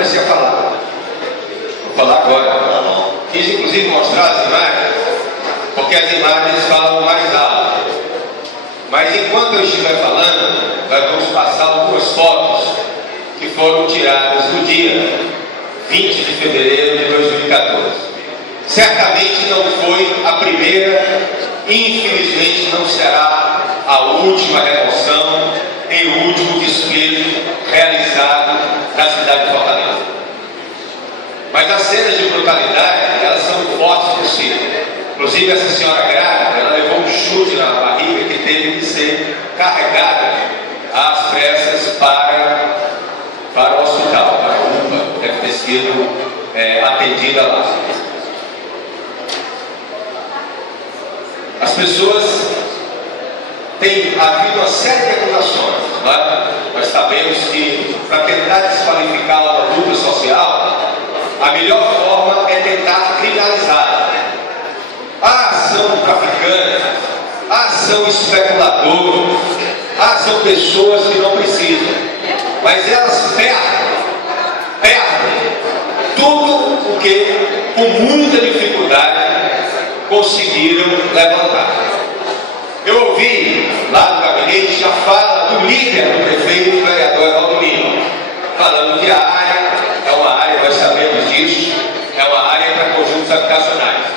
comecei a falar. Vou falar agora. Quis inclusive mostrar as imagens, porque as imagens falam mais alto. Mas enquanto eu estiver falando, nós vamos passar algumas fotos que foram tiradas no dia 20 de fevereiro de 2014. Certamente não foi a primeira, infelizmente não será a última remoção e o último despejo realizado na cidade de Fortaleza. Mas as cenas de brutalidade, elas são fortes possível. Inclusive essa senhora grávida, ela levou um chute na barriga que teve que ser carregada às pressas para o hospital, para a UPA, deve ter sido atendida lá. As pessoas têm havido uma série de acusações, não é? Nós sabemos que para tentar desqualificar uma luta social, a melhor forma é tentar criminalizar. São traficantes, são especuladores, são pessoas que não precisam, mas elas perdem tudo o que com muita dificuldade conseguiram levantar. Eu ouvi lá no gabinete a fala do líder do prefeito, o vereador Evaldo Lima, falando que a área é uma área, nós sabemos disso, é uma área para conjuntos habitacionais.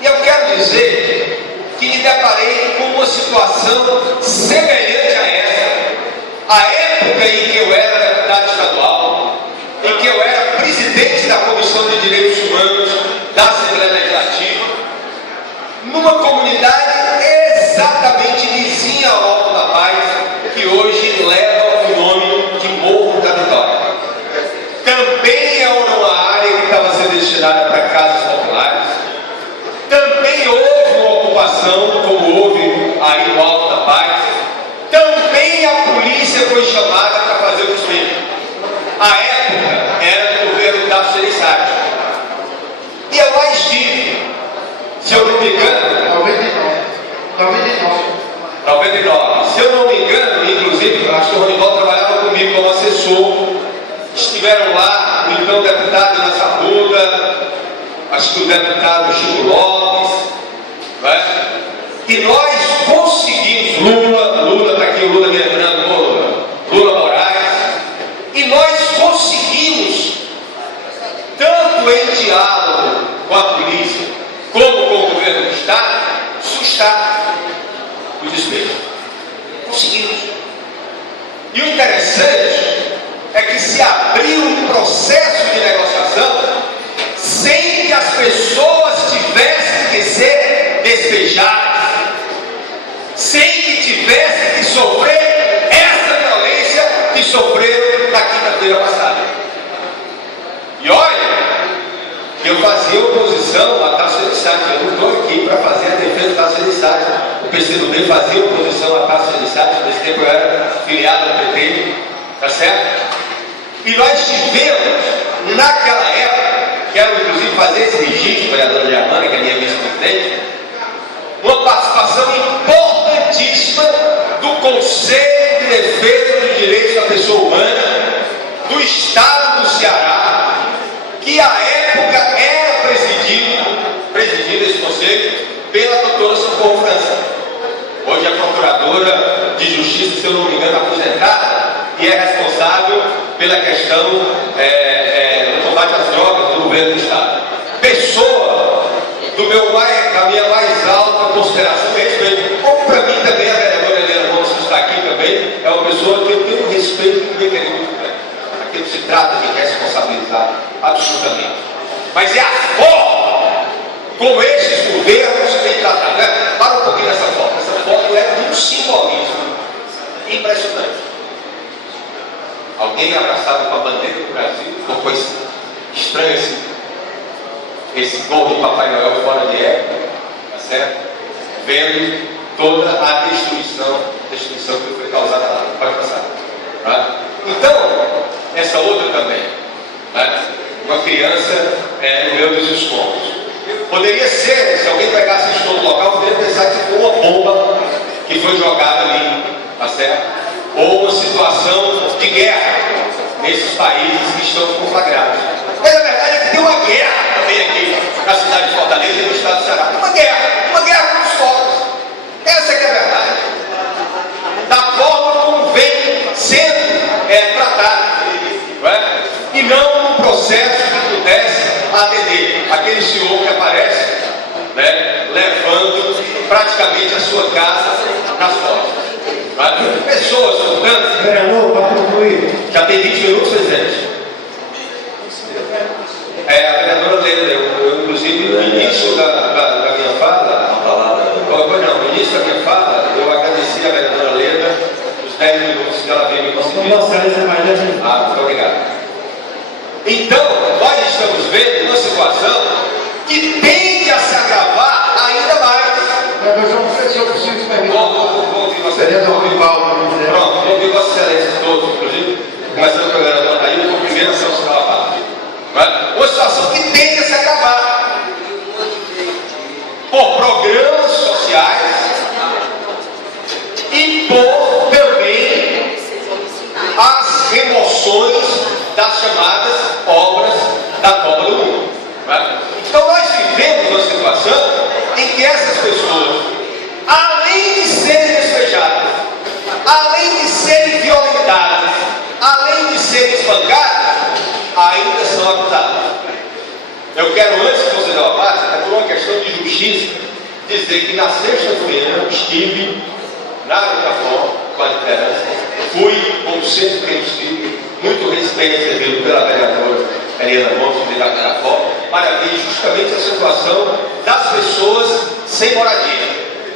E eu quero dizer que me deparei com uma situação semelhante a essa, a época em que eu era deputado estadual, em que eu era presidente da Comissão de Direitos Humanos da Assembleia Legislativa, numa comunidade exatamente vizinha ao Alto da Paz, que hoje leva o nome de Morro da Vitória. Também é uma área que estava sendo destinada para casas populares. Também houve uma ocupação, como houve aí no Alto da Paz. Também a polícia foi chamada para fazer o despejo. A época era do governo Tasso Gereissati. E eu lá estive, se eu não me engano, 99. Se eu não me engano, inclusive, acho que o Ronival trabalhava comigo como assessor. Estiveram lá o então deputado Nessa Arruda, acho que o deputado Chico Lopes, né? E nós conseguimos, Lula está aqui, o Lula me lembrando, Lula Moraes, e nós conseguimos, tanto em diálogo com a polícia, como com o governo do Estado, sustar o despejo. Conseguimos. E o interessante é que se abriu um processo de negociação sem que as pessoas tivessem que ser despejadas, sem que tivessem que sofrer essa violência que sofreram na quinta-feira passada. E olha, eu fazia oposição a Tasso Gereissati, eu não estou aqui para fazer a defesa da Tasso Gereissati. O PCdoB fazia oposição a Tasso Gereissati, nesse tempo eu era filiado ao PT, tá certo? E nós tivemos, naquela época, quero inclusive fazer esse registro, vereadora Germana, que é minha vice-presidente, uma participação importantíssima do Conselho de Defesa dos Direitos da Pessoa Humana do Estado do Ceará, que à época era presidido esse conselho pela doutora Socorro França, hoje é procuradora de justiça, se eu não me engano, aposentada, e é responsável pela questão do combate às drogas do governo do Estado. Pessoa da minha mais alta consideração e respeito, como para mim também a vereadora Helena Gomes, que está aqui também, é uma pessoa que eu tenho respeito e ninguém quer muito bem. Aqui não se trata de responsabilizar, absolutamente. Mas é a forma como esses governos têm tratado. Né? Para um pouquinho dessa foto. Essa foto é um simbolismo impressionante. Alguém abraçado com a bandeira do Brasil, uma coisa estranha esse gorro de Papai Noel fora de época, tá certo? Vendo toda a destruição que foi causada lá. Pode passar. Tá? Então, essa outra também, né? Uma criança no meio dos escombros. Poderia ser, se alguém pegasse isso no local, poderia pensar que foi uma bomba que foi jogada ali, tá certo? Ou uma situação de guerra. nesses países que estão conflagrados. Mas a verdade é que tem uma guerra também aqui na cidade de Fortaleza e no estado do Ceará. Uma guerra com os povos. Essa é que é a verdade. Da forma como vem sendo tratado, não é? E não num processo que pudesse atender aquele senhor que aparece, né, levando praticamente a sua casa nas costas. Pessoas, portanto. Vereador, para concluir. Já tem 20 minutos, presidente. A vereadora Leila, eu inclusive, no início da minha fala, no início da minha fala, eu agradeci a vereadora Leila os 10 minutos que ela veio me conseguir. Muito obrigado. Então, nós estamos vendo uma situação que tende a se agravar ainda mais. Se eu preciso perguntar. Vou ouvir Vossa Excelência. Pronto, vou ouvir Vossa Excelência todos, inclusive, começando pelo vereador Daí, com o primeiro seu sinal à parte. Uma situação que tende a se agravar por programas sociais e por também as remoções das chamadas obras da Copa do Mundo. Então nós vivemos uma situação em que essas pessoas, além de serem despejadas, além de serem violentadas, além de serem espancadas, ainda são acusadas. Eu quero, antes de considerar a parte, até por uma questão de justiça, dizer que na sexta-feira estive na Agrocafom com a liderança, fui, como sempre tenho sido, muito recebido pela vereadora Eliana Montes da Agrocafom, para ver justamente a situação das pessoas sem moradia,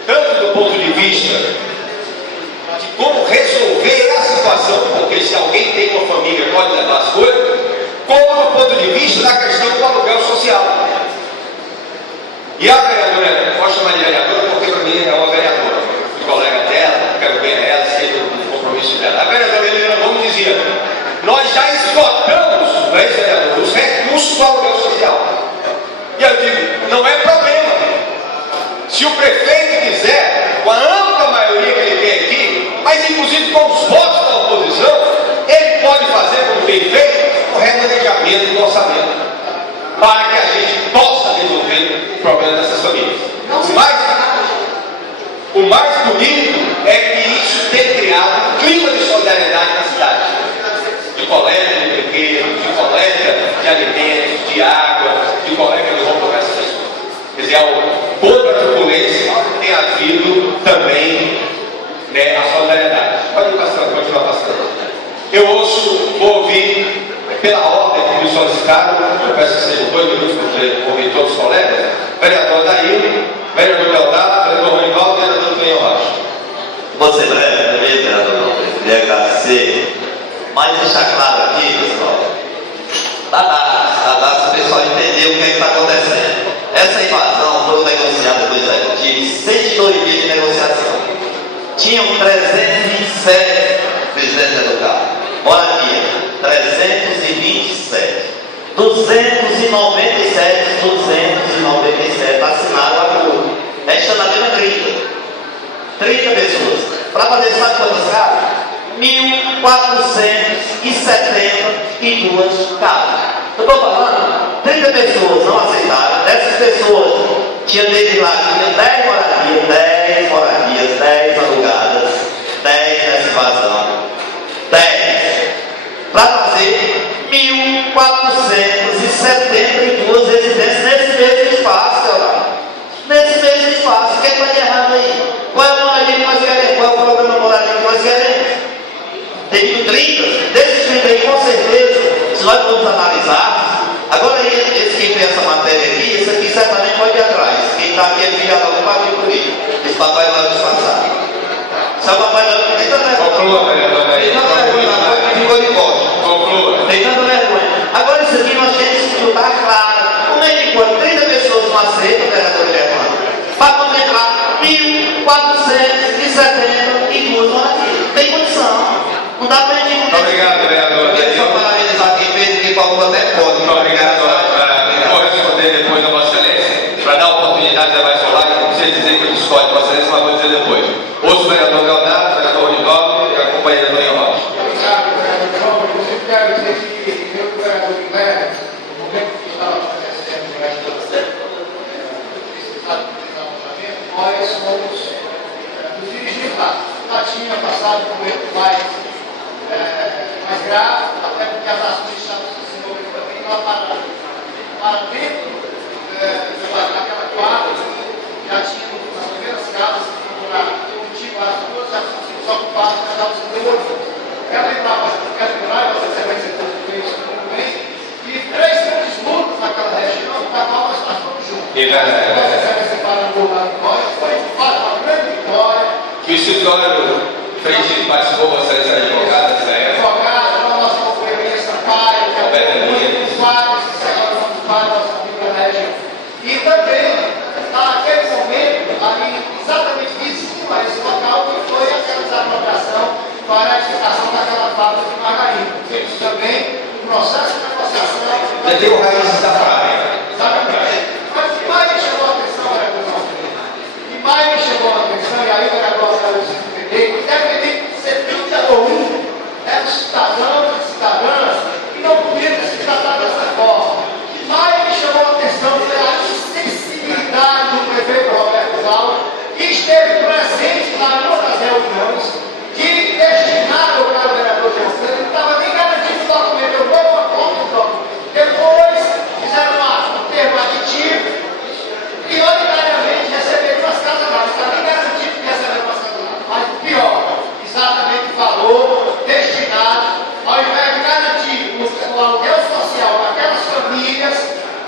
tanto do ponto de vista de como resolver a situação, porque se alguém tem uma família pode levar as coisas, como do ponto de vista da questão do aluguel social. E a vereadora, eu posso chamar de vereadora porque para mim é uma vereadora, fui colega dela, quero ver ela, sei do compromisso dela. A vereadora Eliana Gomes dizia: nós já esgotamos, não é, vereador, os recursos do aluguel social. E eu digo, não é problema. Se o prefeito quiser, com a ampla maioria que ele tem aqui, mas inclusive com os votos da oposição, ele pode fazer, como tem feito, o remanejamento do orçamento, para que a gente possa resolver o problema dessas famílias. O mais bonito é que isso tem criado um clima de solidariedade na cidade, de coleta de brinquedos, de coleta de alimentos, de água, de coleta de roupa para essas pessoas. Quer dizer, contra a turbulência tem havido também, né, a solidariedade. Pode continuar passando. Eu vou ouvir, pela ordem que me solicitaram, eu peço que sejam 2 minutos para ouvir todos os colegas, vereador Daí, vereador Leonardo, vereador Ronivaldo e vereador Tonho Rocha. Vou ser breve também, vereador Lopes, queria agradecer, mas deixar claro aqui, pessoal, para o pessoal entender o que está acontecendo. Essa invasão foi negociada pelo Executivo, 102 dias de negociação. Tinham 327 presidentes educados. Moradia, 327. 297 assinaram o acordo. Restando apenas 30 pessoas. Para fazer, sabe quantas casas? 1.472 casas. Eu estou falando, 30 pessoas não aceitaram. Dessas pessoas, tinha desde lá, tinha 10 moradias, 10 alugadas, 10 nessa invasão. 10. Para fazer 1.472 residências nesse mesmo espaço, Leonardo. Nesse mesmo espaço. O que está de errado aí? Qual é a moradia que nós queremos? Qual é o programa de moradia que nós queremos? Tem 30, desses 30 aí, com certeza, se nós vamos analisar, agora esse quem fez essa matéria aqui, esse aqui certamente pode ir atrás. Quem está aqui, ele já não partido por ele. Esse papai vai disfarçar. Se o papai não tem tanta vergonha. Tem tanta vergonha agora que ficou de costas. Tem tanta vergonha. Agora isso aqui nós temos que escutar claro. Como é que quando 30 pessoas não aceitam, vereador Germano, para contemplar 1.472 moradias. Tem condição. Não dá para a gente. Muito obrigado, vereador. Eu quero só parabenizar quem fez e quem falou até pode. Muito obrigado. Vou responder depois a Vossa Excelência, para dar oportunidade de mais falar, que não precisa dizer que eu discordo de Vossa Excelência, mas vou dizer depois. Ouço o vereador Leonardo, o vereador Ronivaldo e a companheira Tonho Rocha. graves, até porque as ações estavam se desenvolvendo também lá para dentro daquela quadra, já tinha as primeiras casas para cultivar as duas, já tinham sido ocupadas, já estavam sendo demolidas. Quero lembrar, você vai ser muito bem, e 3 grandes lutas naquela região, da qual nós estamos juntos. Que o escritório frente participou bastante de advogados nessa época. Advogado, nossa companheira Sampaio, que é vários da região. E também, naquele momento, ali, exatamente vizinho a esse local, que foi aquela desapropriação para a edificação daquela fábrica de margarina. Isso também, o processo de negociação. Já tem o raiz da praia. Exatamente. Mas o que mais me chamou a atenção, o que mais me chamou a atenção, e aí o vereador Alcântara precisa entender, que deve ser 31 cidadãos e cidadãs que não podiam ter se tratado dessa forma. O que mais me chamou a atenção foi a insensibilidade do prefeito Roberto Val, que esteve presente lá numa das reuniões, que destinaram para o vereador de Alcântara, não estava nem garantido o documento, eu dou uma conta do documento. Depois fizeram um termo aditivo, prioritariamente receberam umas casas lá, não está nem garantido que receberam umas casas lá. Mas o pior, exatamente falou, destinado, ao invés de garantir o aluguel social para aquelas famílias,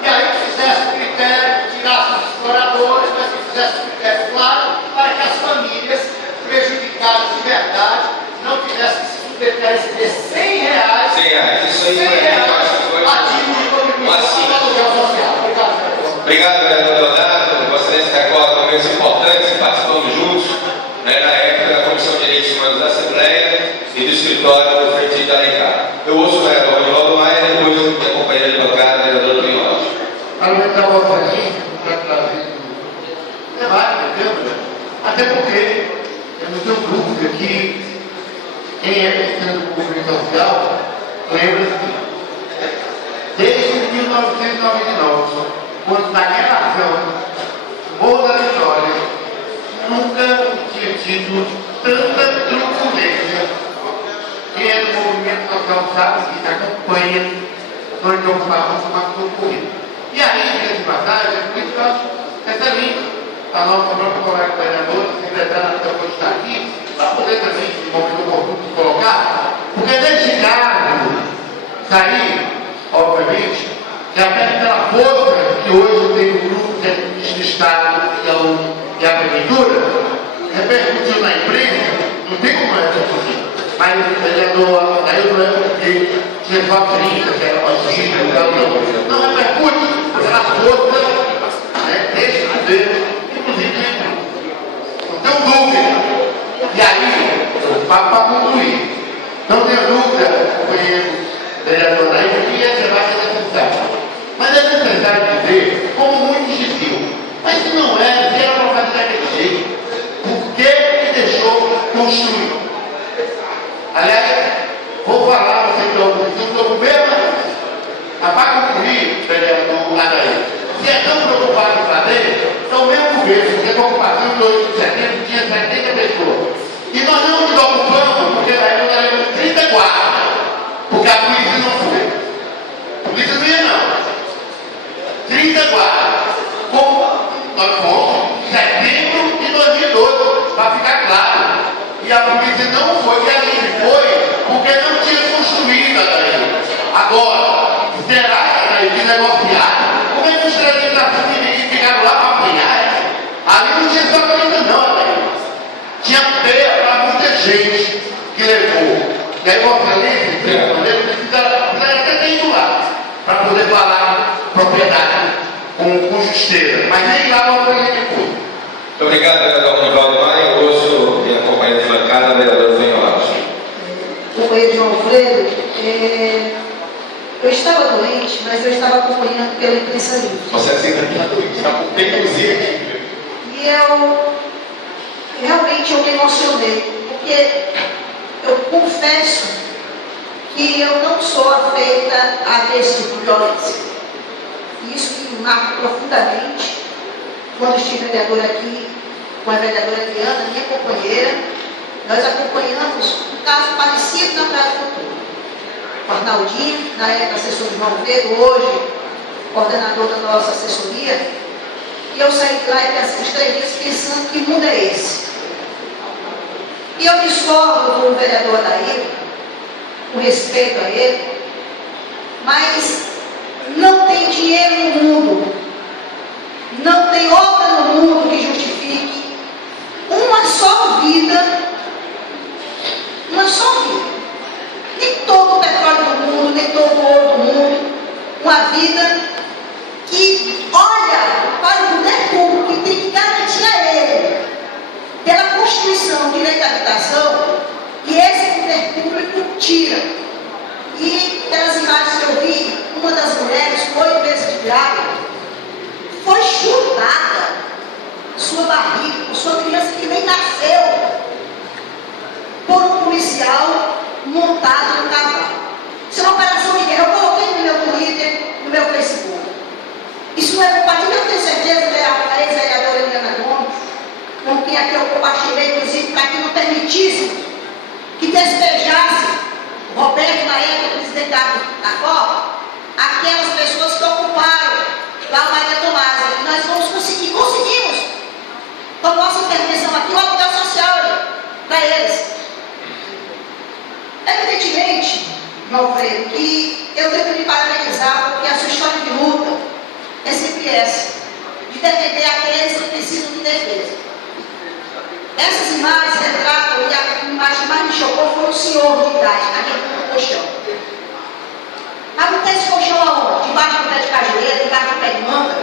e aí que fizesse o critério, tirasse os exploradores, mas que fizesse o critério claro, para que as famílias prejudicadas de verdade não tivessem que se submeter a receber R$100. 100 reais. Isso aí eu acho que foi a título de contribuição para o aluguel social. Obrigado, vereador Leonardo. Gostaria de recordar momentos importantes que participamos juntos, na época da Comissão de Direitos Humanos da Assembleia e do Escritório do Frente de Alencar. Eu ouço o vereador Ronivaldo Maia e depois minha companheira de bancada, vereador Pinhos. Parlamentar Valfarinho, para trazer o debate, entendeu? Até porque eu não tenho dúvida que quem é presidente do movimento social lembra que desde 1999, quando naquela ação, Morro da Vitória, nunca tinha tido tanta truculência. Quem é do movimento social sabe que acompanha, nós estamos falando uma truculência. E aí, de passagem, por isso essa linha, a nossa própria colega vereadora, secretária que pode estar aqui, para poder também, de momento oportuno, colocar, porque nesse caso, sair, obviamente, que até aquela força que hoje tem o grupo do Estado e a Prefeitura, repercutiu na imprensa, não tem como repercutir. Mas o vereador, aí o problema que tinha só 30, que era possível, não repercute pela força desse governo, inclusive na imprensa. Não tenho dúvida. E aí, para concluir, não tenho dúvida, companheiro vereador Nair, que esse debate é necessário. Mas é necessário dizer, como muitos diziam, mas se não era, se era para fazer daquele jeito, por que deixou construir? Aliás, vou falar, você que é oposição, estou com medo, mas para concluir, vereador Adair, se é tão preocupado em fazer, então o mesmo governo, porque a ocupação de 8 de setembro tinha 70 pessoas. E nós não nos ocupamos, porque na época nós éramos 34, porque a polícia não foi. A polícia não ia não. 34. Como nós fomos em setembro de 2012, para ficar claro. E a polícia não foi, e a gente foi, porque não tinha construído a daí. Agora, será que negociar? Como é que os 300 que ficaram lá para apanhar? Ali não tinha só polícia não, daí. Tinha pé para muita gente que levou. E aí você precisa até ter ido lá, para poder falar propriedade com justiça. Mas nem lá não foi depois. Muito obrigado, vereador Ronivaldo Maia. Eu ouço minha companheira de bancada, vereador Pinhos. Companheiro João Alfredo, eu estava doente, mas eu estava acompanhando pela imprensa livre. Você sempre está doente, está com teimosia aqui. E realmente eu me emocionei, porque eu confesso que eu não sou afeita a esse tipo de violência. Isso me marca profundamente. Quando estive vereadora aqui, com a vereadora Diana, minha companheira, nós acompanhamos um caso parecido na Praia do Futuro. Arnaldinho, na época assessor de João Pedro, hoje coordenador da nossa assessoria, e eu saí de lá e passei uns 3 dias pensando que mundo é esse. E eu discordo do vereador Adair, com respeito a ele, mas não tem dinheiro no mundo, não tem obra no mundo que justifique uma só vida, nem todo o petróleo do mundo, nem todo o ouro do mundo, uma vida que olha para o poder público e tem que garantir a ele, pela Constituição, o direito à habitação, e esse poder público tira. E pelas imagens que eu vi, uma das mulheres foi presa de grávida, foi chutada, sua barriga, sua criança que nem nasceu, por um policial montado no cavalo. Isso é uma operação de guerra. Eu coloquei no meu Twitter, no meu Facebook. Isso não é compartilhado, eu tenho certeza que a ex-vereadora Eliana Gomes, com quem aqui eu compartilhei, inclusive, para que não permitisse que despejasse Roberto, na época, presidente da Copa, aquelas pessoas que ocuparam lá o Maria Tomás. E nós vamos conseguimos, com a nossa intervenção aqui, o aluguel social para eles. Evidentemente, meu Alfredo, que eu tenho que me parabenizar, porque a sua história de luta é sempre essa, de defender aqueles que precisam de defesa. Essas imagens retratam, e a imagem mais me chocou foi o senhor de idade, aquele com o colchão. Mas não tem esse colchão aonde? Debaixo do pé de cajueiro, debaixo do pé de manga?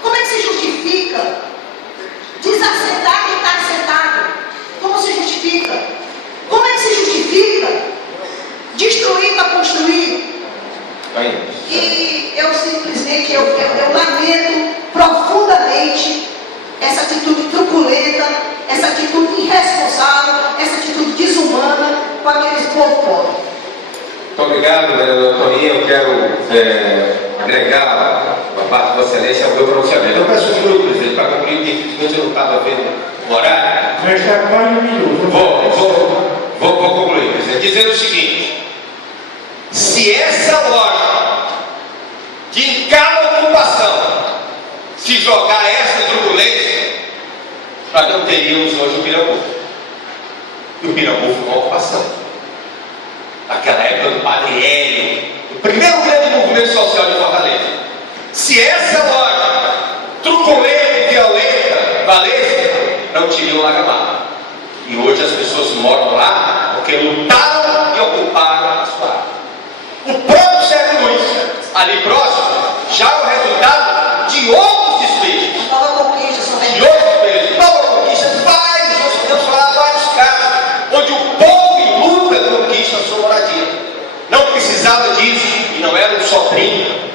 Como é que se justifica desacertar quem está assentado? Como se justifica? Como é que se justifica destruir para construir? E eu simplesmente, eu lamento profundamente essa atitude truculenta, essa atitude irresponsável, essa atitude desumana com aqueles povo pobre. Muito obrigado, vereador Toninho. Eu quero agregar a parte de Vossa Excelência ao meu pronunciamento. Eu peço um minuto, presidente, para cumprir, que infelizmente eu não estava vendo o horário. Resta 4 minutos. Vou concluir, presidente, dizendo o seguinte: se essa loja que em cada ocupação se jogar essa turbulência, nós não teríamos hoje o Pirambu. E o Pirambu foi uma ocupação. Naquela época do Padre Hélio, o primeiro grande movimento social de Fortaleza. Se essa loja truculenta e violenta valesse, não teria o Lagamar. E hoje as pessoas moram lá porque lutaram e ocuparam a sua área. O próprio Sérgio Luiz, ali próximo, já é o resultado de outros despejos. Nova Conquista, De outros despejos. Nova Conquista, nós podemos falar vários casos, onde o povo em luta conquista a sua moradia. Não precisava disso, e não era um soprinho.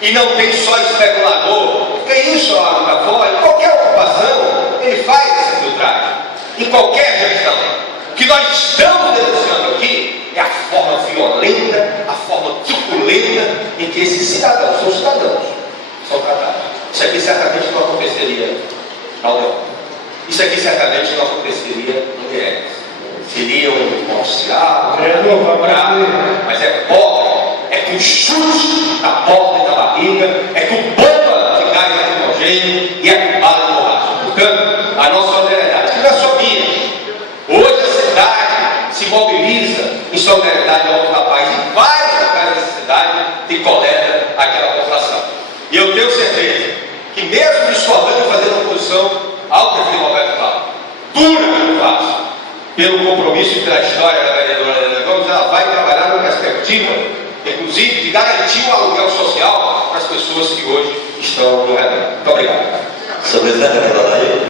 E não tem só especulador. Porque isso, ó, da fora, em qualquer ocupação, ele faz essa filtragem. Em qualquer gestão. O que nós estamos denunciando aqui é a forma violenta, a forma truculenta em que esses cidadãos, são tratados. Isso aqui certamente não aconteceria na União. Isso aqui certamente não aconteceria no DES. Seria um comercial, mas é pobre, é com chute na porta e na barriga, é com bomba de gás lacrimogêneo e é com bala de borracha. Portanto, a nossa solidariedade, que não é só minha. Hoje a cidade se mobiliza em solidariedade ao rapaz, em vários locais dessa cidade tem coleta aquela população. E eu tenho certeza que mesmo discordando e fazendo oposição ao prefeito Roberto Cláudio, dura pelo passo, pelo compromisso e pela história da vereadora Eliana Gomes, ela vai trabalhar na perspectiva, inclusive, de garantir o aluguel social para as pessoas que hoje estão no redor. Muito obrigado. Senhor presidente,